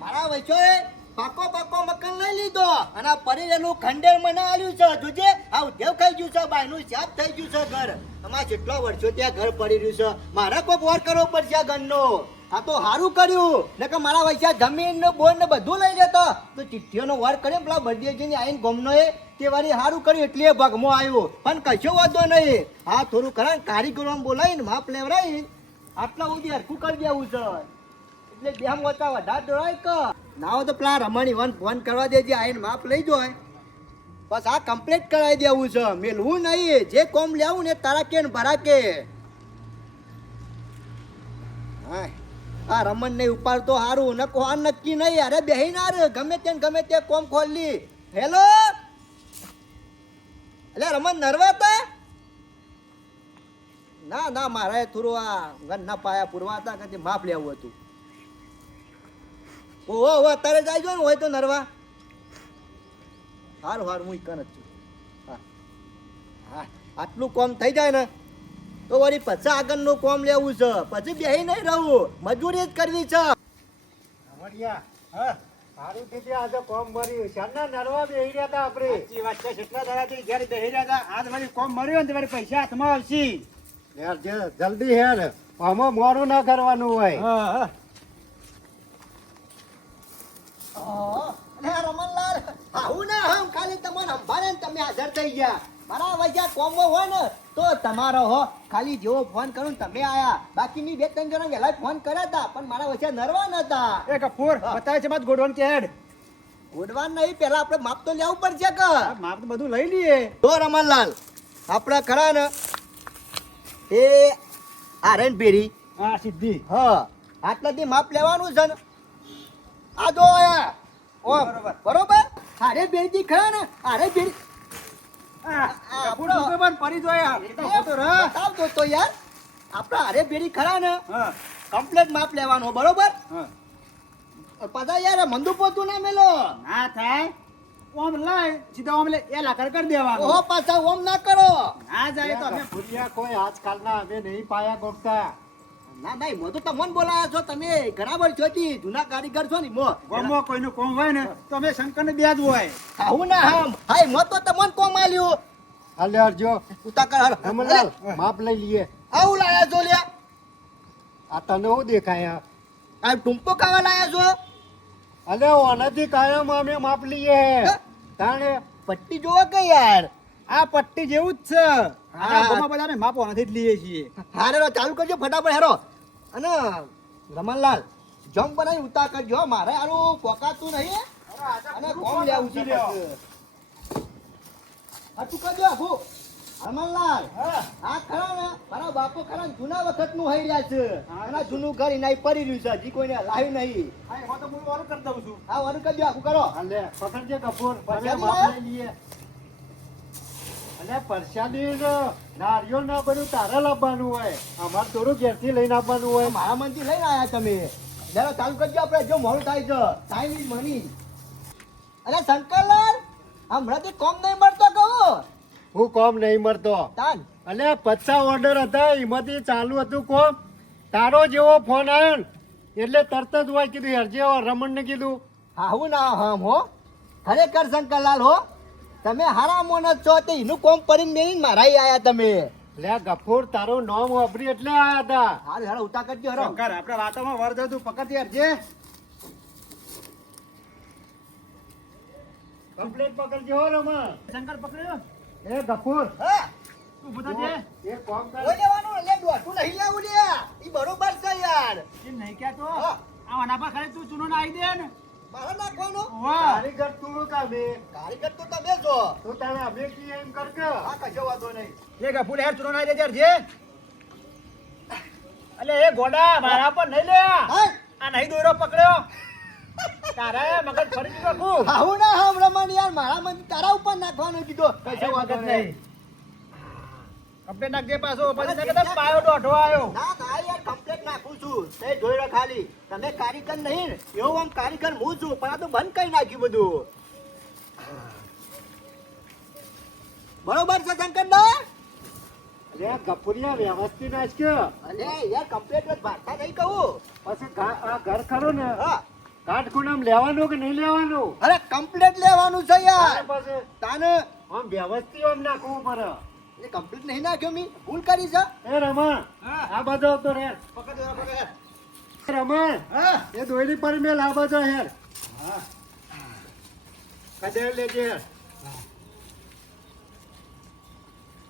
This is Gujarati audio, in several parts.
મારા વચ્ચે પાકો મકાન લઈ લીધો અને પરિરેલું ખંડેર મને આલ્યું છે. જોજે આ ઉદ્યોગ થઈ ગયું છે, બાયનું શાપ થઈ ગયું છે ઘર. તમારે જેટલા વર્ષો ત્યાં ઘર પડી રહ્યું છે, મારે કોઈ વાર કરવો પડશે આ ઘરનો. આ તો સારું કર્યું ને કે મારા વૈસા જમીન ને બોન ને બધું લઈ લેતો તો ચિઠ્ઠીઓનો વાર કર્યો પેલા બળદેવજીને આવીને ગમનો એ તે વારી સારું કર્યું એટલે ભાગમાં આવ્યો. પણ કશો વાંધો નહીં, હા થોડું કરે કારીગરો બોલાવીને માપ લેવડાવીને આટલા સુધી હરખું કરી દેવું છે. એટલે બે મોટા વધારે દોડાય કે ના હોય તો પેલા રમણી વન ફોન કરવા દેજે, આવીને માપ લઈ જાય બસ. આ કમ્પ્લીટ કરાવી દેવું છે, મેલવું નહીં. જે કોમ લેવું ને તારા કે ને ભરા કે. હા આ રમણ નહીં ઉપાડ તો સારું ને કોણ નક્કી નહીં. અરે બેહી ના રે ગમે તે કોમ ખોલી. હેલો એટલે રમણ નરવા હતા? ના મારે થોડું આ ઘર ના પાયા પૂરવા હતા કે માપ લેવું હતું. ઓહો હવે અત્યારે જાય ને હોય તો નરવા. સારું હું કન જ છું. હા આટલું કોમ થઈ જાય ને તો વળી પછી આગળનું કોમ લેવું છે. પછી બેહી નહીં રહું, મજૂરી જ કરવી છે. સારું થઈ આજે કોમ મળ્યું. શાના નરવા બેહી રહ્યા હતા આપણે. સાચી વાત છે, કેટલા દાડાથી ઘેર બેહી રહ્યા હતા. આજ વળી કોમ મળ્યું ને તમારી પૈસા હાથમાં આવશે. યાર જલ્દી હેર, આમાં મોડું ના કરવાનું હોય. રમણલાલ આવું ના હમ ખાલી તમને સંભાળે ને તમે હાજર થઈ ગયા. મારા વૈજા કોમો હોય ને તો તમારો હો ખાલી જેવો ફોન કરું તમે આયા. બાકીની બે ત્રણ જણા વહેલા ફોન કર્યા હતા પણ મારા વચ્ચે નરવા નતા. એ કપૂર બતાવે છે બાદ ગોડવાન કે હેડ ગોડવાન નહીં, પેલા આપણે માપ તો લેવું પડશે કે. માપ તો બધું લઈ લઈએ. તો રમણલાલ આપણે ખરા ને એ આરન પેરી હા સિદ્ધિ હા આટલાથી માપ લેવાનું છે ને. આ જો આયા બરોબર. અરે બેરી ખરા ને અરે બેરી પડી જોયા તો યાર આપડા અરે બેરી ખરા ને કમ્પ્લેટ માપ લેવાનો બરોબર. પાછા યાર મંદુ પોતું ના મેલો ના થાય. ઓમ લાય સીધા ઓમ લે એ લાકડ કરી દેવાનો. ઓહો પાછા ઓમ ના કરો. ના જાય તો અમે ભૂલિયા કોઈ આજકાલના અમે નહીં પાયા ગોખતા. ના મો તો તમને બોલાયા છો તમે. ઘણા વર્ષ છોથી જૂના કારીગર છો ને મો. ગમો કોઈનું કોમ હોય ને તો અમે શંકરને બે જ હોય. આવું ના હમ હાય મો તો તમને કોમ આલ્યું. હાલે અરજો ઉતા કર રમણલાલ માપ લઈ લઈએ. આવું લાયા છો લ્યા. આ તને હું દેખાય આ ટુંપો કાવા લાયા છો? અલે ઓનાથી કાયમ અમે માપ લઈએ. તાણે પટ્ટી જોવો કે યાર. આ પટ્ટી જેવું જ છે. આ ગોમાં બધાને માપ ઓનાથી જ લઈએ છીએ. હારે ચાલુ કરજો ફટાફટ હેરો. અને રમણલાલ જમ બનાવી ઉતા કરજો મારે આરું પોકાતું નહીં. અને કોમ લેવું છે આ તું કરજો આખું. રમણલાલ આ ખરા ને મારા બાપો ખરા ને જૂના વખત નું હઈ રહ્યા છે. અને જૂનું ઘર એના પડી રહ્યું છે, હજી કોઈને લાવ્યું નહીં. એમાં તો હું વારું કરી દઉં છું. હા વારું કરજો આખું કરો. હાલે પકડજે કપૂર પરસાદી માપ લાયા? લઈ લઈએ. અને પરસાદી નારિયેળ ના બધું તારે લાવવાનું હોય. અમારે થોડું ઘેરથી લઈને આપવાનું હોય. મારા મનથી લઈને આયા તમે. જરા ચાલુ કરજો આપણે જો મોડું થાય છે. Time is money. અરે શંકરલાલ હમણાંથી કોમ નહીં મળતો કહું. હું કોમ નહીં મળતો. તાન અને 50 ઓર્ડર હતા એમાંથી ચાલુ હતું કોમ. તારો જેવો ફોન આવ્યો ને એટલે તરત જ હોય કીધું હરજે રમણને કીધું. આવું ના હમ હો ખરેખર શંકરલાલ હો તમે હારા મોનસ છો. તે એનું કોમ પડીને મેળીને મારા આયા તમે. લે ગફૂર તારું નામ વાપરી એટલે આયા હતા. હાલ હેડો ઉતા કરજો હેડો. શંકર આપણે વાતોમાં વર દઉં પકડ હરજે. કમ્પ્લેટ પકડજો હો રમણ. શંકર પકડ્યો. એ ગફૂર હા તું બતાજે. એ કોમ કર. ઓય લેવાનું લે દોઢું નહીં લેવું લે. ઈ બરોબર છે યાર. એમ નહીં કહેતો. હા. આ વના પર ખાલી તું ચૂનો નાખી દે ને. મારા નાખવાનો વાહ કારીગર તું કામે. કારીગર તો તમે છો. તું તારે અમે કી એમ કર કે. હા કશો વાંધો નહીં. લે ગફૂર હેર ચૂનો નાખી દે હરજે. અલે એ ગોડા મારા પર નહીં લે. હા આ નહીં દોરો પકડ્યો. તારા મગજ ફરી દીધો ખૂબ. આવું ના હમ રમણ યાર મારા મન તારા ઉપર નાખવાનો કીધો. કશો વાંધો નહીં. કમ્પ્લેટ નાખ દે પાછો પછી તને કદાચ પાયો દોઢો આવ્યો. ના યાર કમ્પ્લેટ નાખું છું. તે જોઈ લો ખાલી તમે કારીગર નહીં ને એવું આમ કારીગર હું છું પણ આ તો બંધ કરી નાખ્યું બધું. બરોબર છે શંકરદા? અરે ગફુરિયા વ્યવસ્થિત નાખ્યો. અલે યાર કમ્પ્લેટ જ ભારતા નહીં કહું. પછી આ ઘર ખરું ને હા કાઠખૂણામ લેવાનું કે નહીં લેવાનું? અરે કમ્પ્લીટ લેવાનું છે યાર. તારે પાસે તાને આમ વ્યવસ્થિત આમ નાખવું પડે. એ કમ્પ્લીટ નહીં નાખ્યો મી ભૂલ કરી છે. એ રમણ, આ બાજુ આવતો રે. એ રમણ, હા એ દોયડી પર મેલ આ બાજુ હેર. કદેર લેજે હેર.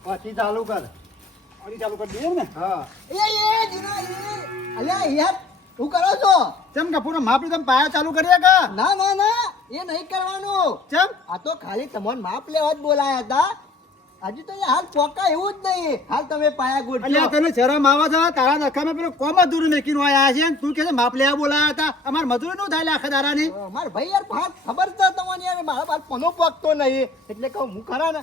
પાછી ચાલુ કર. ચાલુ કરી દઈએ ને. હા. એ જીના અલ્યા યાર શું કરો છો? ચમ કે પૂરો માપ તમે પાયા ચાલુ કરીએ કે ના ના ના એ નહીં કરવાનું. ચમ આ તો ખાલી તમને માપ લેવા જ બોલાયા હતા. હજુ તો હાલ પોકા એવું જ નહીં. હાલ તમે પાયા ગોઠવો. અલ્યા તને શરમ આવે છે તારા નખામાં પેલો કોમ મજૂરી મેકીને આયા છે ને તું કે છે માપ લેવા બોલાયા હતા અમાર મજૂરી નું થાય આખા દારાની. મારા ભાઈ યાર ભાત ખબર છે તમને યાર મારા બાર પનો પકતો નહીં એટલે કહું હું ખરા ને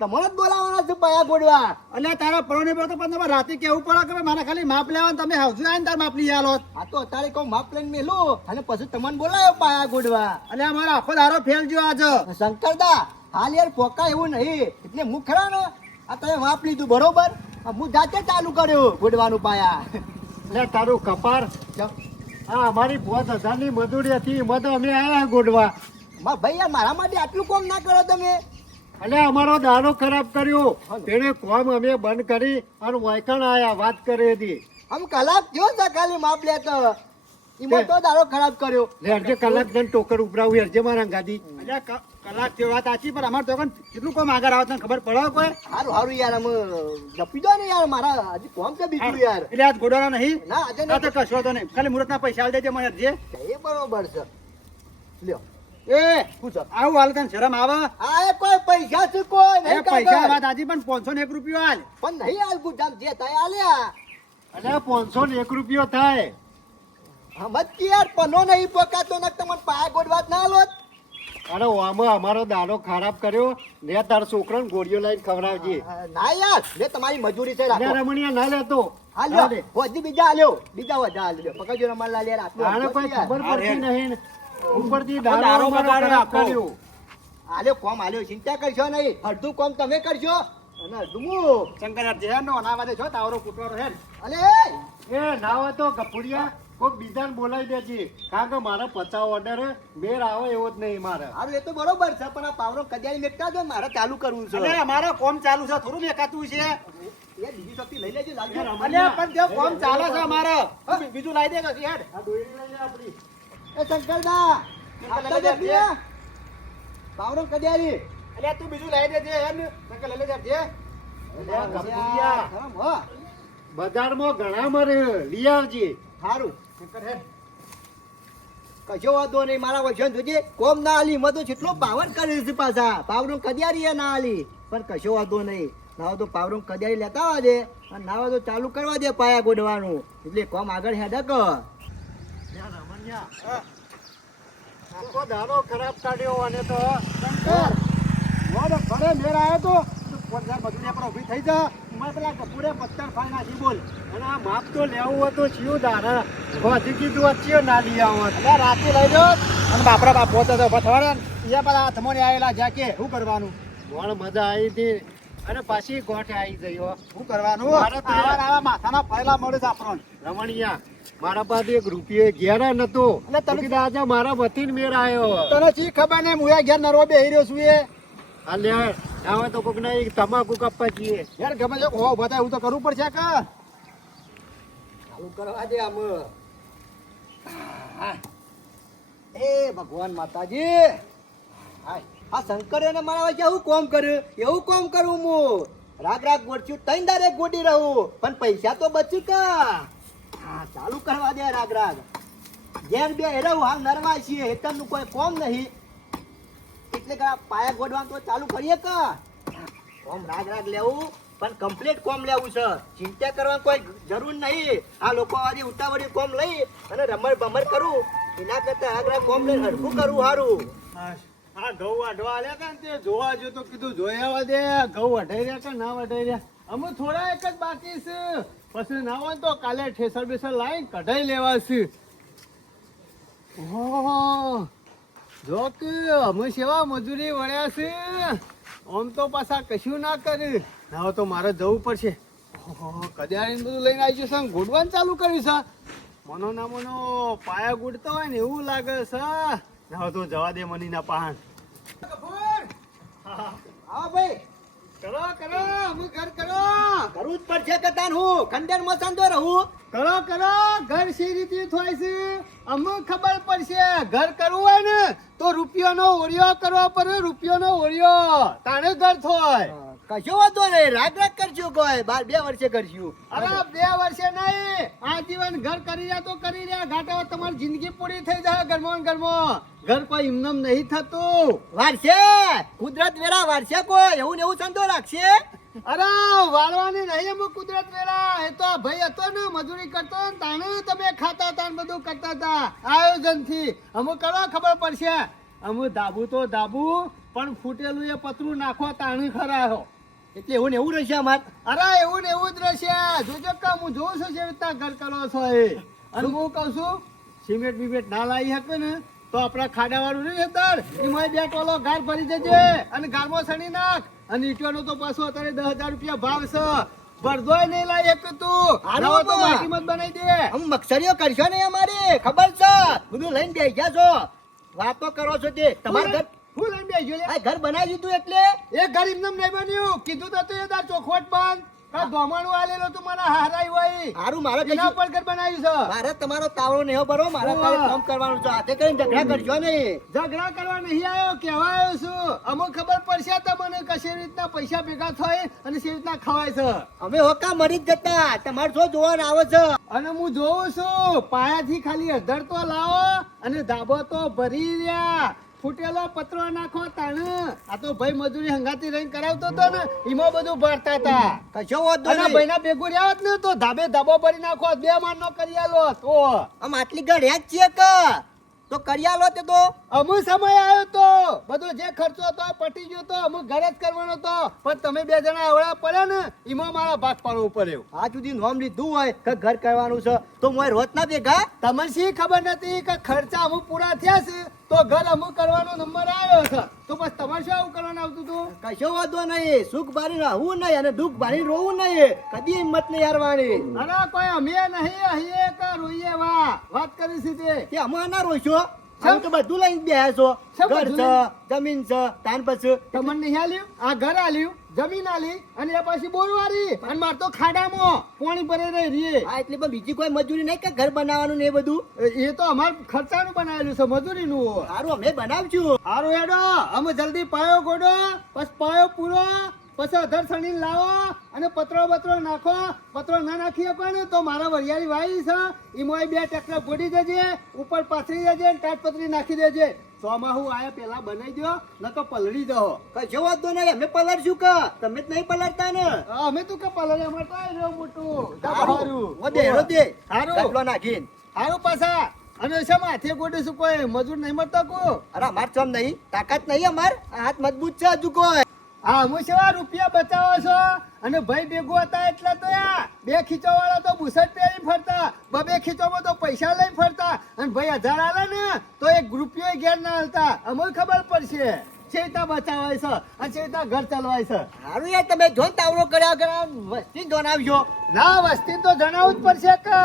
તમને જ બોલાવવાના છે પાયા ગોડવા. અલ્યા તારા પરોને પર તો પણ તમારે રાતે કેવું પડે કે ભાઈ મારે ખાલી માપ લેવા ને તમે હાવજુ આવીને તાર માપ લઈ આલો. આ તો અત્યારે કહું માપ લઈને મેલું અને પછી તમને બોલાયો પાયા ગોડવા. અલ્યા અમારો આખો દારો ફેલ ગયો આજે. શંકરદા હાલ યાર પોકા એવું નહીં એટલે હું ખરા ને આ તમે માપ લીધું બરોબર. હું જાતે ચાલુ કર્યું ગોડવાનું પાયા. લે તારું કપાર. હા અમારી 5000 ની મજૂરી હતી એમાં તો અમે આયા ગોડવા. મારા ભાઈ યાર મારા માટે આટલું કોમ ના કરો તમે. એટલે અમારો દારો ખરાબ કર્યો તેને કોમ અમે બંધ કરી અને વાયકણ આયા વાત કરી હતી. આમ કલાક થયો છે ખાલી માપ લેતો એમાં તો દારો ખરાબ કર્યો. લે અડધે કલાક જઈને ટોકર ઉપરાવું અડધે મારા ગાડી. અલ્યા કલાક થી વાત સાચી પણ અમારે તો કેટલું કોમ આગળ આવે તને ખબર પડે કોઈ? સારું સારું યાર અમે જપી દો ને યાર મારા હજી કોમ છે બીજું યાર. એટલે આજ ગોડાના નહીં ના આજે આ તો કશો તો નહીં ખાલી મુહૂર્તના પૈસા આલી દેજે મને જે. એ બરોબર છે. લ્યો એ પૂછો. આવું હાલ તને શરમ આવે? આ એ કોઈ પૈસા છે કોઈ એ નહીં પૈસા કાકા. વાત આજે પણ 501 રૂપિયો હાલ. પણ નહીં હાલ ગુજામ જે થાય આલ્યા. એટલે 501 રૂપિયો થાય. સમજ કે યાર પનો નહીં પોકાતો ને તમને પાયા ગોડવા જ ના લોત. અરે આમાં અમારો દાડો ખરાબ કર્યો ને તાર છોકરાને ગોળીઓ લઈને ખવડાવજે. ના યાર લે તમારી મજૂરી છે લે રાખો. રમણીયા ના લેતો. હાલ્યો હજી બીજા હાલ્યો બીજા વધા હાલ્યો પકડજો રમાલાલ યાર આટલું આને કોઈ ખબર પડતી નહીં ને. ઉપરથી દાડો દારો અમારો બગાડ્યો ખરાબ આખો. કર્યો. હાલ્યો કોમ હાલ્યો ચિંતા કરશો નહીં અડધું કોમ તમે કરશો અને અડધું હું. શંકર જે નો અનાવાદે છો તાવરો કૂટવાનો હે ને. અલે એ ના હોય તો ગફુડિયા કોક બીજાને બોલાવી દેજે કારણ કે મારે 50 ઓર્ડર મેર આવે એવો જ નહીં મારે. હારું એ તો બરોબર છે પણ આ પાવરો કડિયારી મેકતા જો મારે ચાલુ કરવું છે. અને અમારો કોમ ચાલુ છે થોડું દેખાતું છે. એ બીજી શક્તિ લઈ લેજો લાલજી. અલ્યા પણ જે કોમ ચાલે છે અમારો બીજું લાવી દે કે યાર. આ દોરી લઈ લે આપણી. એ શંકરદા આપતા જો પ્રિયા. પાવરો કડિયારી અલ્યા તું બીજું લાવી દેજે યાર શંકર લઈ લેજે જે. અલ્યા ગફુડિયા ખરાબ, હો. બજારમાં ઘણા મરે લઈ આવજે. હારું શંકર હે કશો વાંધો નહીં મારા વચન જોજે કોમ ના આલી મતો જેટલો પાવર કરે છે પાછા પાવરો કડિયારી ના આલી પણ કશો વાંધો નહીં ના તો પાવરો કડિયારી લેતા આવવા દે અને ના તો ચાલુ કરવા દે પાયા ગોડવાનું એટલે કોમ આગળ હેડે કર. ત્યાં રમણિયા આખો દાડો ખરાબ કાઢ્યો અને તો શંકર મોડો ઘરે મેર આવ્યો તો 5000 મજૂરી આપણે ઊભી થઈ જા મેં પેલા કપૂરે 50 ફાઈ નાખી બોલ. અને આ માપ તો લેવું હોય તો ચિયો દાડા હોજી કીધું ચિયો ના લઈ આવત. એટલે રાતે લઈ જો અને બાપરા બાપ પોતે તો પથવાડે એ બધા હાથમાં આવેલા જ્યાં કે શું કરવાનું પણ મજા આવી હતી અને પાછી ગોઠ આવી ગઈ હો. શું કરવાનું મારે તો યાર- આવા માથાના ફાયલા મળે છે આપણને. રમણિયા મારા પાસે 1 રૂપિયો ઘેર નતો એટલે તમે- કીધું આજે મારા વતીન મેર આવ્યો. તને ચી ખબર નહીં હું ઘેર નરવા બેહી રહ્યો છું એ અલે હવે તો કોક ના તમાકુ કાપવા છીએ. યાર ગમે છે હો બધા એવું તો કરવું પડશે કે ચાલુ કરવા દે આમ. એ ભગવાન માતાજી હાય. આ શંકરે ને મારા વચ્ચે એવું કોમ કર્યું એવું કોમ કરું હું રાગ રાગ ગોઠ્યું તઈ દારે ગોડી રહું પણ પૈસા તો બચ્યું કા. હા ચાલુ કરવા દે રાગ રાગ ઘેર બે હેરવ હાલ નરવા છીએ હેતરનું કોઈ કોમ નહીં એટલે કે આ પાયા ગોડવાનું તો ચાલુ કરીએ કા. કોમ રાગ રાગ લેવું પણ કમ્પ્લીટ કોમ લેવું છે ચિંતા કરવાની કોઈ જરૂર નહીં. આ લોકો આજે ઉતાવળી કોમ લઈ અને રમણ ભમર કરું એના કરતા રાગ રાગ કોમ લઈને હરખું કરવું સારું. આ ઘઉં વાઢવા આલ્યા તા ને તે જોવા જો તો કીધું જોઈ આવવા દે ઘઉં વઢાઈ રહ્યા કે ના વઢાઈ રહ્યા. અમે થોડા એક જ બાકી છે પછી ના હોય તો કાલે ઠેસર બેસર લાવીને કઢાઈ લેવા છે. ઓહો જો કે અમે સેવા મજૂરી વળ્યા છે આમ તો પાછા કશું ના કર્યું. ના તો મારે જવું પડશે. ઓહો કડિયારીને બધું લઈને આવી જશે ગોડવાનું ચાલુ કર્યું છે. મનો ના મનો પાયા ગુડતો હોય ને એવું લાગે છે. ના તો જવા દે મની ના પહાણ. આવો ભાઈ કરો કરો અમુક ઘર કરો. કરવું જ પડશે કે તાન હું ખંડેર માં સંતો રહું. કરો કરો ઘર સી રીતે થાય છે અમુક ખબર પડશે. ઘર કરવું હોય ને તો રૂપિયાનો ઓળિયો કરવા પડે. રૂપિયાનો ઓળિયો તાણે ઘર થાય. કશો વાંધો નહીં, રાગ કરશું કોઈ 2 વર્ષે કરશું. અરે 2 વર્ષે નહીં, આજીવન ઘર કરી રહ્યા તો કરી રહ્યા. ઘાટા તમારી જિંદગી પૂરી થઈ જાય ઘરમાં ને ઘરમાં. ઘર કોઈ ઇમનમ નહીં થતું. વારસે કુદરત વેરા વારસે કોઈ એવું ને એવું સંતો રાખશે. અરે વાળવાની નહીં અમુક કુદરત વેળા. એ તો આ ભાઈ હતો ને મજૂરી કરતો ને તાણે તમે ખાતા હતા ને બધું કરતા હતા આયોજન થી. અમુક કરો ખબર પડશે. અમુક ધાબુ તો ધાબુ પણ ફૂટેલું એ પતરું નાખો તાણે ખરા હો. એટલે એવું ને એવું રહેશે અમાર. અરે એવું ને એવું જ રહેશે. જોજો કે હું જોઉં છું જે રીતના ઘર કરો છો એ. અને હું કહું છું સિમેન્ટ બિમેન્ટ ના લાવી શકે ને તો આપણા ખાડા વાળું નહીં હતા એમાં 2 ટોલો ગાર ભરી જજે અને ગારમાં સણી નાખ. અને ઈટવાનો તો પાછો અત્યારે 10,000 રૂપિયા ભાવ છે. ભરદોય નહીં લાવી એક તું. હાલો તો બાપા. માટી મત બનાવી દે. આમ મક્ષરીઓ કરશો નહીં અમારી ખબર છે. બધું લઈને બેસી ગયા છો, વાતો કરો છો તે તમારું ઘર. હું લઈને બેસજો લે. આ ઘર બનાવી દીધું એટલે એ ઘર એમને નહીં બન્યું. કીધું તો તું એ તાર ચોખવટ બંધ. આ ધોમાણું આલેલો તું મને હારાઈ હોય સારું. મારે એના કશું પર ઘર બનાવ્યું છે. મારે તમારો તાવડો નહીં ભરો. મારે ખાલી કામ કરવાનું છે. હાથે કરીને ઝઘડા કરશો નહીં. ઝઘડા કરવા નહીં આવ્યો, કહેવા આવ્યો છું. અમુક ખબર પડશે તમને કશી રીતના પૈસા ભેગા થાય અને સી રીતના ખવાય છે. અમે હોકા મરી જ જતા. તમારે શું જોવાનું આવે છે? અને હું જોઉં છું પાયાથી ખાલી અધર તો લાવો અને ધાબો તો ભરી રહ્યા. ફૂટેલો પતરો નાખો તાણે. આ તો ભાઈ મજૂરી હંગાતી રહીને કરાવતો હતો ને એમાં બધું ભરતા હતા. કશો વાંધો અને નહીં. ભાઈના ભેગું રહ્યા હોત ને તો ધાબે ધાબો ભરી નાખો. 2 માળનો કરી આલો તો આમ આટલી ઘર હેક છીએ કે તો કર્યા લો તે તો. અમુક સમય આવ્યો તો બધો જે ખર્ચો હતો પટી ગયો તો અમુક ઘર જ કરવાનો હતો. પણ તમે 2 જણા આવડા પડ્યા ને એમાં મારા ભાગ પાડવો પડ્યો. આ સુધી નોમ લીધું હોય કે ઘર કરવાનું છે તો મોય રોજ ના ભેગા. તમને શી ખબર નથી કે ખર્ચા અમુક પૂરા થયા છે તો ઘર અમુક કરવાનો નંબર આવ્યો છે. તો બસ તમારે શું આવું કરવાનું આવતું હતું? કશો વાંધો નહીં. સુખ બારી રહવું નહીં અને દુઃખ બારી રોવું નહીં. કદી હિંમત નહીં હારવાની. અરે કોઈ અમે નહીં અહીં કે રોઈએ વાત કરી છે તે અમે ના રોઈશો. અમે તો બધું લઈને બેહ્યા છો. શેમ ઘર બધું છે, લઈને? જમીન છે, તાન પછી તમને નહીં આલ્યું. આ ઘર આલ્યું, જમીન આલી અને એ પછી બોરવારી અને માર તો ખાડામાં પાણી ભરે રહી. હા એટલે પણ બીજી કોઈ મજૂરી નહીં કે ઘર બનાવવાનું ને એ બધું. એ તો અમાર ખર્ચાનું બનાવેલું છે મજૂરીનું. સારું અમે બનાવશું. હારું હેડો અમે જલ્દી પાયો ગોડો પછી પાયો પૂરો પછી અધર સણી લાવો અને પત્રો બત્રો નાખો. પત્રો ના નાખીએ પણ તો મારા વરિયાળી વાઈ છે એમાં 2 ટ્રેક્ટર ગોડી દેજે, ઉપર પાથરી દેજે અને તાટપત્રી નાખી દેજે. ચોમાહું આયા પેલા બનાવી દો ન તો પલળી દો. કશો વાંધો નહીં. અમે પલળશું કે તમે જ નહીં પલળતા ને. અમે તું કે પલળે અમારે તો આઈ રહ્યો મોટું. હારું. ઓ બેહરો દે. હારું. ગાટલો નાખીને. હારું પાછા અને શેમાં હાથે ગોડીશું? કોઈ મજૂર નહીં મળતા કો? અરે અમાર ચમ નહીં, તાકાત નહીં અમાર. આ હાથ મજબૂત છે હજુ કોઈ. હા હું સેવા રૂપિયા બચાવો છો અને ભાઈ ભેગું હતા એટલે તો 2 ખીચો વાળા તો બુસટ પહેરી ફરતા, 2 ખીચોમાં તો પૈસા લઈ ફરતા અને ભાઈ 1000 આલે ને તો 1 રૂપિયો ઘેર ના હાલતા. અમને ખબર પડશે ચેતા બચાવાય છે અને ચેતા ઘર ચલવાય છે. હારું યાર તમે જોન તાવડો કર્યા વસ્તી જોન આવજો. ના વસ્તી તો જણાવવું જ પડશે કે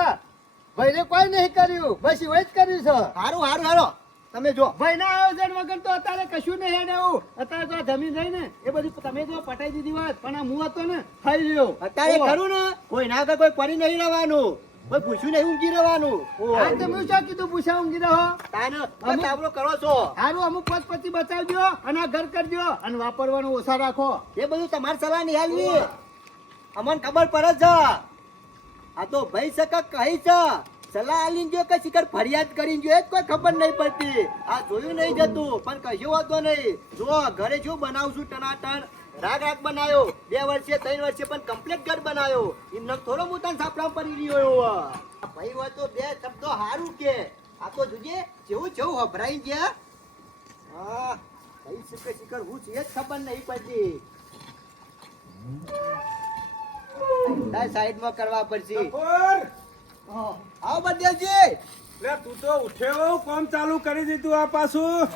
ભાઈને કોઈ નહીં કર્યું, બસ એવું જ કર્યું છે. હારું હારું હારો તમે જો. ભાઈના આયોજન વગર તો અત્યારે કશું નહીં હેડે એવું. અત્યારે તો આ જમીન રહી ને એ બધી તમે જો પટાઈ દીધી વાત પણ આ મું હતો ને ખાઈ રહ્યો. અત્યારે ખરું ને કોઈ ના કે કોઈ પડી નહીં રહેવાનું, કોઈ પૂછ્યું નહીં ઊંઘી રહેવાનું. આ તમે શું કીધું પૂછા ઊંઘી રહો? તાને તમે તાવડો કરો છો. સારું અમુક પછી બચાવજો અને આ ઘર કરજો અને વાપરવાનું ઓછા રાખો. એ બધું તમારી સલાહ નહીં હાલવી. અમને ખબર પડે છે. આ તો ભાઈ સકા કહી છે સલાહ આલીને જો કે શિખર ફરિયાદ કરીને જો એ જ કોઈ ખબર નહીં પડતી. આ જોયું નહીં જતું પણ કશું વાંધો નહીં. જો ઘરે શું બનાવશું ટનાટન રાગ રાગ બનાવ્યો 2 વર્ષે 3 વર્ષે પણ કમ્પ્લીટ ઘર બનાવ્યો. એમને થોડો મુતાન સાપડા પડી રહ્યો એવો. આ ભાઈ હોય તો 2 શબ્દો હારું કે. આ તો જોજે જેવું જેવું હભરાઈ ગયા. હા કઈ શિખર શિખર હું છે જ ખબર નહીં પડતી. સાઈડમાં કરવા પડશે. આવો બળદેવજી. લે તું તો ઉઠ્યો કોમ ચાલુ કરી દીધું આ પાછું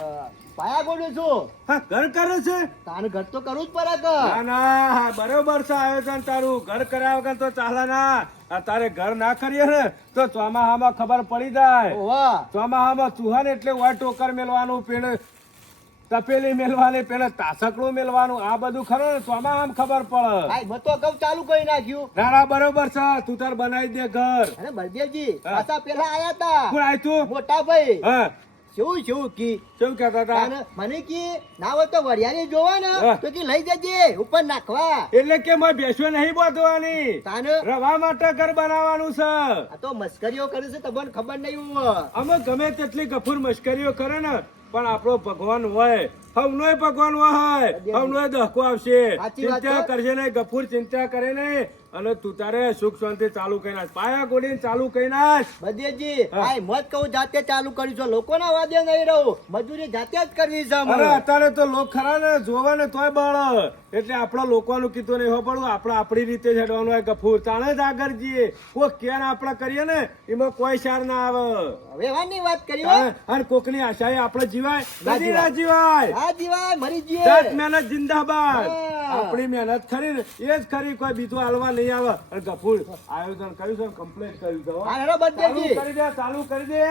પાયા ગોડું છું હા ઘર કરે છે તારું ઘર તો કરવું જ પડે કે ના ના બરોબર છે આયોજન તારું ઘર કર્યા વગર તો ચાલે ના આ તારે ઘર ના કરીએ ને તો ચોમાહામાં ખબર પડી જાય વાહ ચોમાહામાં ચૂહાને એટલે વાર ટોકર મેલવાનું પેલે તપેલી મેલવાની પેલે તાસકડું મેલવાનું આ બધું ખરું ને ચોમાહામાં ખબર પડે ભાઈ મેં તો કહું ચાલુ કરી નાખ્યું ના ના બરોબર છે તું તાર બનાવી દે ઘર અને બળદેવજી હા. પાછા પેલા આયા તા કોણ આય તું મોટા ભાઈ હા શું કી શું કહેતા હતા તાને મને કી ના હોય તો વરિયાળી જોવા ને હા. તો કી લઈ જજે ઉપર નાખવા એટલે કે મેં બેસવા નહીં બાંધવાની તાને રવા માટે ઘર બનાવવાનું છે આ તો મસ્કરીઓ કરે છે તમને ખબર નહીં હોય અમે ગમે તેટલી ગફુર મશ્કરીઓ કરે ને પણ આપણો ભગવાન હોય હમનોય ભગવાન હોય હમનોય દહકો આવશે સાચી વાત ચિંતા છે. કરશે નહીં ગફુર ચિંતા કરે નહીં અને તું તારે સુખ શાંતિ ચાલુ કરી નાખ પાયા ગોડીને ચાલુ કરી નાખ બળદેવજી હા. આ મત કહું જાતે ચાલુ કર્યું છે લોકોના વાદે નહીં રહું મજૂરી જાતે જ કરવી છે અરે અમારે. અત્યારે તો લોક ખરા ને જોવે ને તોય બળ એટલે આપણા લોકોનું કીધું નહીં પડવું આપણે આપણી રીતે હેડવાનું હોય ગફુર તાણે જ આગળ જઈએ કોઈ કેન આપણે કરીએ ને એમાં કોઈ સાર ના આવે વ્યવહારની વાત કરી હો. અને કોકની આશાએ આપણે જીવાય ના નથી ના જીવાય આ જીવાય મરી જાત જઈએ મહેનત જિંદાબાદ હા. આપણી મહેનત ખરી ને એ જ ખરી કોઈ બીજું હાલવા નહીં આવે અને ગફુર આયોજન કર્યું છે કમ્પ્લીટ કર્યું છે હો. હા હેડો ચાલુ બળદેવજી કરી દે ચાલુ કરી દે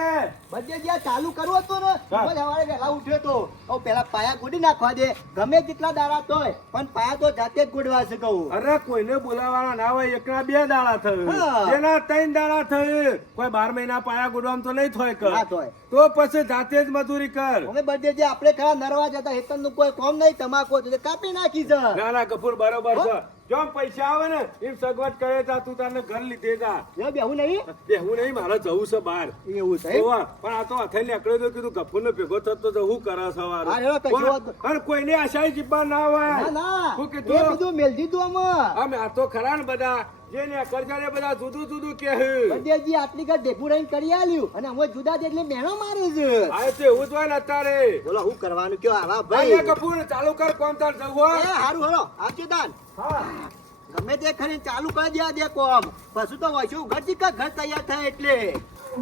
બળદેવજી આ ચાલુ કરવું હતું ને હા. તો સવારે વહેલા ઉઠ્યો તો હવે પેલા પાયા ગોડી નાખવા દે ગમે તેટલા દાડા તોય પણ પાયા તો જાતે જ ગોડવા છે કહું અરે કોઈને બોલાવાના ના હોય એકના 2 દાડા થયું હા. એના 3 દાડા થયું કોઈ 12 મહિના પાયા ગોડવામાં તો નહીં થાય કર ના થાય. તો પછી જાતે જ મજૂરી કર હવે બળદેવજી આપણે ખરા નરવા જતા હેતનનું કોઈ કોમ નહીં તમાકુ હતું એટલે કાપી નાખી છે ના ના કપૂર બરોબર છે જો પૈસા આવે ને એમ સગવડ કરે તા તું તારે ઘર લીધે જા જો બેહું નહીં બેહું નહીં મારે જવું છે બહાર એવું છે એમ? જોવા. પણ આ તો અથાઈ નીકળ્યો તો કીધું ગફુરનો ભેગો થતો તો હું કરે સવારે હા, હેડો, કશી વાત નહીં. અને કોઈની આશાએ જીવવા ના હોય ના ના શું એ કીધું બધું મેલ દીધું અમે અમે આ તો ખરા ને બધા જે ને કરજા ને બધા જુદું જુદું કે બળદેવજી આટલી ઘર ભેગું રહીને કરી આલ્યું અને અમે જુદા છે એટલે મેણો મારે છે આ તો એવું જ હોય ને અત્યારે બોલો હું કરવાનું કયો આવા ભાઈ ભાઈ કપૂર ચાલુ કર કોમ તાર જવું એ હોય હારું હરો આપજો દાન હા ગમે તે ખરી ચાલુ કરી દે દે કોમ પછી તો વૈશું ઘર ચીકા ઘર તૈયાર થાય એટલે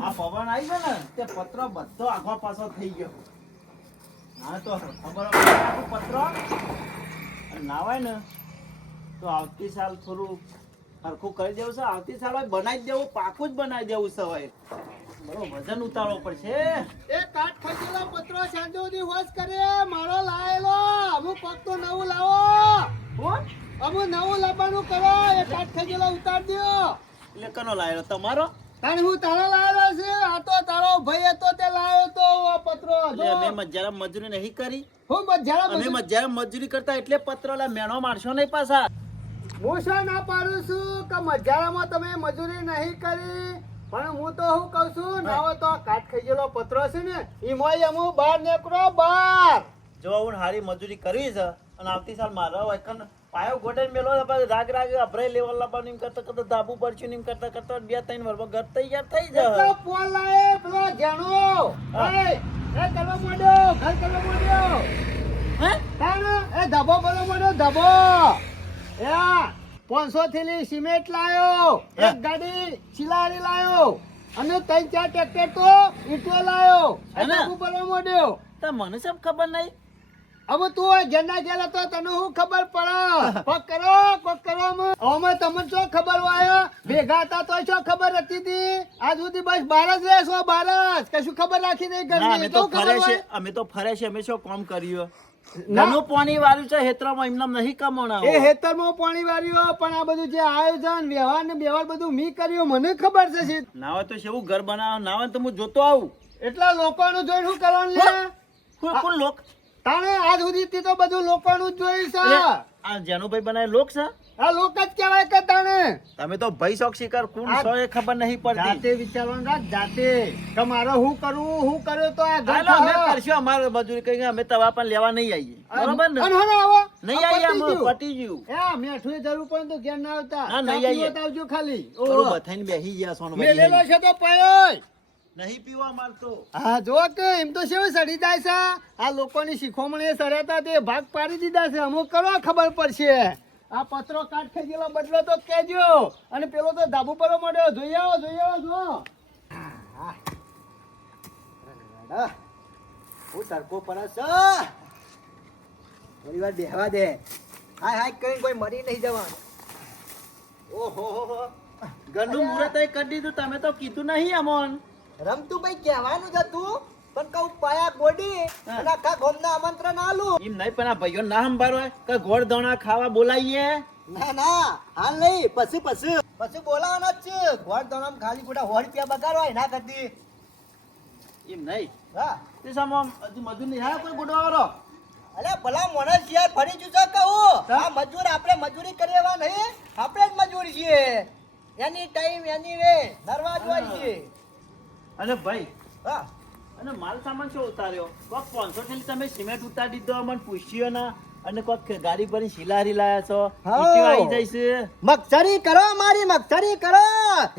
આ પવન આવી ગયો ને તે પત્ર બધો આખો પાછો થઈ ગયો હા તો ખબર પડે આખો પત્ર અને નાવાય ને તો આવતી સાલ થોડું હરખું કરી દેવું છે આવતી સાલ હોય બનાવી દેવું પાકું જ બનાવી દેવું છે હવે બરો વજન ઉતારવો પડશે એ કાટ ખસેલો પત્રો સાંજો સુધી હોશ કરે મારો લાયેલો અમુક પગ તો નવું લાવો કોણ અમુક નવું લાવવાનું કરો એ કાટ ખસેલો ઉતાર દ્યો એટલે કનો લાયેલો તમારો તારે હું તારો લાયેલો છે આ તો તારો ભાઈ હતો તે લાયો તો આ પત્રો અમે મજારા મજૂરી નહીં કરી હું મજારા મજૂરી કરતા એટલે પત્રો લા મેણો મારશો નહીં પાછા હું શું ના પાડું છું કે મજારામાં તમે મજૂરી નહીં કરી પણ હું તો હું કહું છું નાવો તો કાટ ખાઈ ગયેલો પત્રો છે ને ઈમોય અમુ બહાર નીકળો બહાર જો હું હારી મજૂરી કરવી છે અને આવતી સાલ મારો વૈકન પાયો ગોડે મેલો રાગ રાગ અભરે લેવલ લાવવાનું એમ કરતા કરતા ધાબુ પડશું એમ કરતા કરતા 2-3 વર્ષમાં ઘર તૈયાર થઈ જાય પોલ લાય પેલો જાણો એ કરવા માંડ્યો ઘર કરવા માંડ્યો હે તાણે એ ધબો કરવા માંડ્યો ધબો એ 500 થેલી સિમેન્ટ લાયો એક ગાડી ચિલારી લાયો અને 3-4 ટ્રેક્ટર તો ઈટો લાયો એ ધબો કરવા માંડ્યો તો મને સબ ખબર નહીં હવે તું જેના ગયેલા તો તને શું ખબર પડે કોક કરો અમે તમને શું ખબર હોય ભેગા હતા તો શું ખબર હતી તી આજ સુધી બસ બાર જ રહેશો બાર જ કશું ખબર રાખી નહીં ઘરની તો ખબર હોય અમે તો ફરે છે અમે શું કામ કર્યું નાનું પાણી વાળ્યું છે હેતરમાં એમનામ નહીં કમાણા એ હેતરમાં પાણી વાળ્યું પણ આ બધું જે આયોજન વ્યવહાર ને વ્યવહાર બધું મી કર્યું મને ખબર છે ના હોય તો કેવું ઘર બનાવ ના હોય તો હું જોતો આવું એટલા લોકોનું જોઈને શું કરવાનું લે કોણ લોક તાણે આજ સુધી તો બધું લોકોનું જ જોયું છે આ જેનુભાઈ બનાવે લોક છે આ લોક જ કહેવાય કે તાણે તમે તો ભાઈ શોખ શિકાર કોણ છો એ ખબર નહીં પડતી જાતે વિચારવાનું રાખ જાતે કે મારે હું કરવું હું કર્યો તો આ ઘર અમે કરશું અમારે મજૂરી કઈ અમે તવા પણ લેવા નહીં આવીએ બરોબર ને નહીં આવીએ અમે પટી ગયું એ મેઠું જરૂર પડે તો ઘેર ના આવતા નહીં આવીએ આવજો ખાલી ઓ બથાઈને બેહી ગયા સોનો ભાઈ મેલેલો છે તો પયોય નહીં પીવા મારતો હા જો કે એમ તો સેવ સડી જાય છે આ લોકોની શીખોમણી સડ્યા તે ભાગ પાડી દીધા છે અમુક કરો ખબર પડશે આ પત્રો કાટ ખાઈ ગયેલો બદલો તો કેજો અને પેલો તો ધાબુ પર મળ્યો જોઈ આવો જો હા હું તડકો પડે છે થોડી વાર બેહવા દે હાય હાય કઈ કોઈ મરી નહીં જવાનું ઓહો હો હો ઘરનું મુહૂર્ત એ કરી દીધું તમે તો કીધું નહીં અમોન રમતું ભાઈ કહેવાનું જ હતું પણ કહું પાયા ગોડી અને આખા ગામના આમંત્રણ આલું એમ નહીં પણ આ ભાઈઓ ના સંભાળો કે ગોળ દોણા ખાવા બોલાવીએ ના ના હાલ નહીં પછી બોલાવાના જ છે ગોળ દોણામ ખાલી ખોટા 100 રૂપિયા બગાડવા એના કરતી એમ નહીં હા તે સામો હજુ મજૂર નહીં હા કોઈ ગોડવા વાળો અલ્યા ભલા મોણસ યાર ફરી જુસા કહું આ મજૂર આપણે મજૂરી કરવા નહીં આપણે જ મજૂર છીએ એની ટાઈમ એની વે નરવા જોઈ છીએ અને ભાઈ હા અને માલ સામાન શું ઉતાર્યો કોક 500 થેલી તમે સિમેન્ટ ઉતારી દીધો મને પૂછ્યો ના અને કોક ગાડી પર શિલારી લાયા છો હા. ઈટીઓ આવી જાય છે મગસરી કરો મારી મગસરી કરો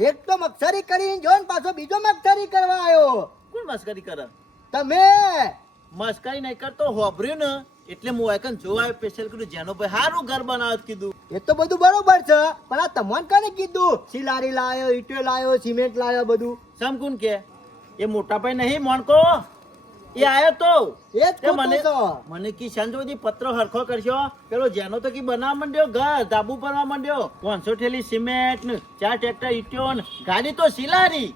એક તો મગસરી કરીને જો ને પાછો બીજો મગસરી કરવા આવ્યો કોણ મસ્કરી કરે તમે મસ્કરી નહીં કરતો હોભર્યું ને એટલે હું એકન જોવા સ્પેશિયલ કીધું જેનો ભાઈ સારું ઘર બનાવત કીધું એ તો બધું બરોબર છે પણ આ તમને કોને કીધું શિલારી લાયો ઈટો લાયો સિમેન્ટ લાયો બધું સમ કોણ કે એ મોટા ભાઈ નહીં મોણકો એ આયો તો એ જ તે ખોટું છે. મને કી સંજોદી પત્ર હરખો કરશો પેલો જેનો તો કી બનાવવા માંડ્યો ઘર ધાબુ પરવા માંડ્યો 500 થેલી સિમેન્ટ ને 4 ટ્રેક્ટર ઈટો ને ગાડી તો શિલારી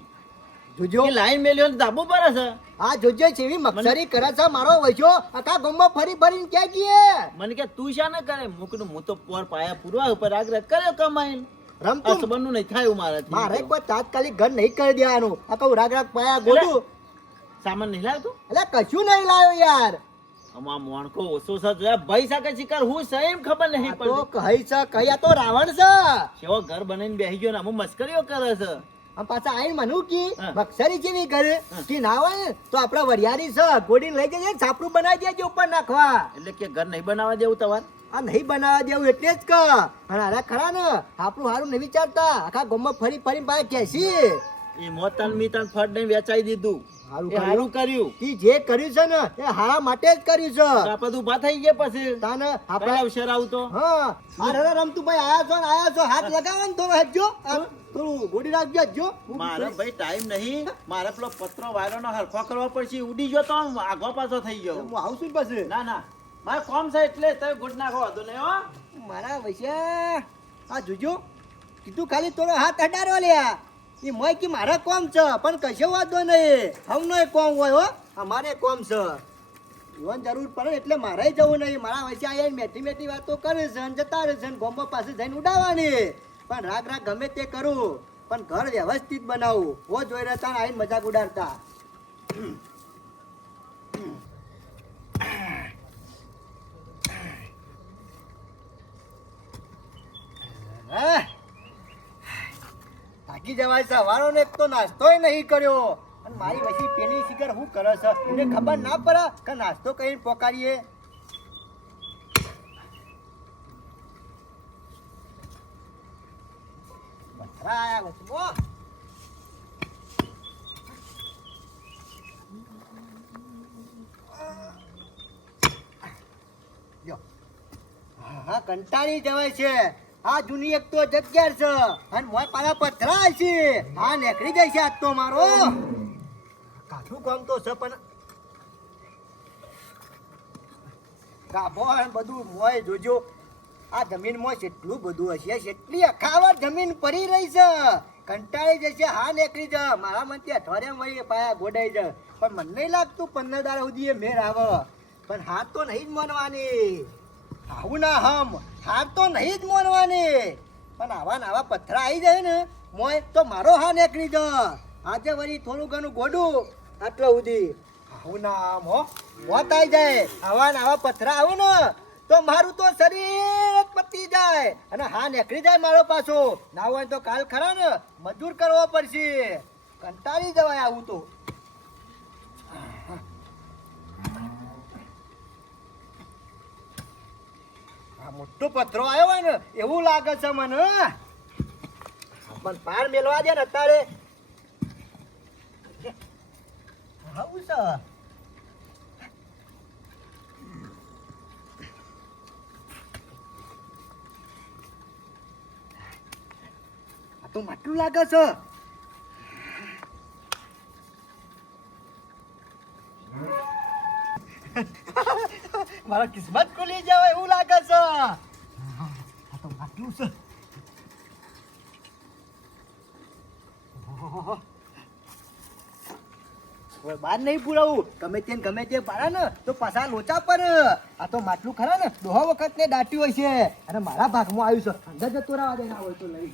જોજો એ લાઈન મેલ્યો ને ધાબુ પર છે આ જોજો જેવી મગસરી કરે છે મારો વૈજો આખા ગામમાં ફરી ફરીને ક્યાં ગયે મને કે તું શા ન કરે મૂકનું હું તો પોર પાયા પૂરવા ઉપર આગ્રહ કર્યો કમાઈને રમતું હસબન્ડનું નહીં થાય એવું મારાથી મારે કોઈ તાત્કાલિક ઘર નહીં કરી દેવાનું આ કહું રાગ રાગ પાયા ગોડું સામાન નહીં લાવતું એટલે કશું નહીં લાવ્યો યાર અમાર મોણકો ઓછો છે જોયા ભાઈ સાકે શિકાર હું સહીમ ખબર નહીં આ તો પડતી કહી છે કયા તો રાવણ છે કેવો ઘર બનાવીને બેસી ગયો ને અમુક મસ્કરીઓ કરે છે આમ પાછા આઈને મનું કી હા. મગસરી જેવી ઘરે કી ના હોય ને તો આપડા વરિયારી છે ગોડીને લઈ જજે ને છાપરું બનાવી દેજે ઉપર નાખવા એટલે કે ઘર નહીં બનાવવા દેવું તમારે આ નહીં બનાવવા દેવું એટલે જ કે અને આના ખરા ને આપણું હારું નહીં વિચારતા આખા ગામમાં ફરી ફરી પાસે કેસી એ મોતન મીતન ફળ ને વેચાઈ દીધું હારું એ હારું કર્યું કી જે કર્યું છે ને એ હારા માટે જ કર્યું છે આપણે તો ઉભા થઈ ગયા પછી તાને આપણે આપડા અવસર આવતો હા અરે રમતું ભાઈ આયા છો હાથ લગાવો ને થોડો હટજો આ થોડું ગોડી રાખજો હટજો મારે ભાઈ ટાઈમ નહીં મારે પેલો પત્રો વાયરો નો હરખો કરવો પડશે ઉડી ગયો તો આમ આગો પાછો થઈ ગયો હું આવું છું પછી ના ના મારે કોમ છે એટલે તમે ગુડ નાખો વાંધો નહીં હો મારા વૈશ્યા આ જોજો કીધું ખાલી થોડો હાથ અડાડો લ્યા એ મોય કે મારા કોમ છે પણ કશો વાંધો નહીં હમનો કોમ હોય હો અમારે કોમ છે લોન જરૂર પડે એટલે મારે જવું નહીં મારા વૈશ્યા આવીને મેઠી મેઠી વાતો કરે છે અને જતા રહે છે અને ગોમો પાસે જઈને ઉડાવવાની પણ રાગ રાગ ગમે તે કરું પણ ઘર વ્યવસ્થિત બનાવું હો જોઈ રહેતા ને આવીને મજાક ઉડાડતા હા થાકી જવાય છે સવારનો એક તો નાસ્તોય નહીં કર્યો અને મારી વસી પેલી શિખર શું કરે છે એને ખબર ના પડે કે નાસ્તો કરીને પોકારીએ પથરા આયા વસમો લ્યો. હા કંટાળી જવાય છે આ જૂની એક તો જગ્યા છે અને મોય પાછા પથરા છે હા નીકળી જાય છે આજ તો મારો કાઠું કામ તો છે પણ ગાભો અને બધું મોય જોજો આ જમીનમાં કેટલું બધું હશે કેટલી અખાવર જમીન પડી રહી છે કંટાળી જશે હા નીકળી જા મારા મનથી અઠવાડિયા મળી પાયા ગોડાઈ જાય પણ મને નહીં લાગતું 15 દાડા સુધી એ મેર આવે પણ હાર તો નહીં જ માનવાની આવું ના હમ હાર તો નહીં જ માનવાની પણ આવા ને આવા પથરા આવી જાય ને મોય તો મારો હા નીકળી જા આજે વળી થોડું ઘણું ગોડું આટલો સુધી આવું ના આમ હો મોત આવી જાય આવા ને આવા પથરા આવે ને તો મારું તો શરીર જ પતી જાય અને હા નીકળી જાય મારો પાછો ના હોય તો કાલ ખરા ને મજૂર કરવો પડશે કંટાળી જવાય આવું તો આ મોટો પથરો આવ્યો હોય ને એવું લાગે છે મને પણ પાર મેલવા દે ને અત્યારે આવું છે આ તો માટલું લાગે છે મારા કિસ્મત ખુલી જાય એવું લાગે છે. આ તો માટલું છે. હવે બાર નહીં પુરાવું ગમે તે પાડે ને તો પાછા લોચા પર. આ તો માટલું ખરા ને દોહો વખત ને દાટ્યું હોય છે અને મારા ભાગમાં આવ્યું છે અંદર જતો રહેવા દેના હોય તો લઈ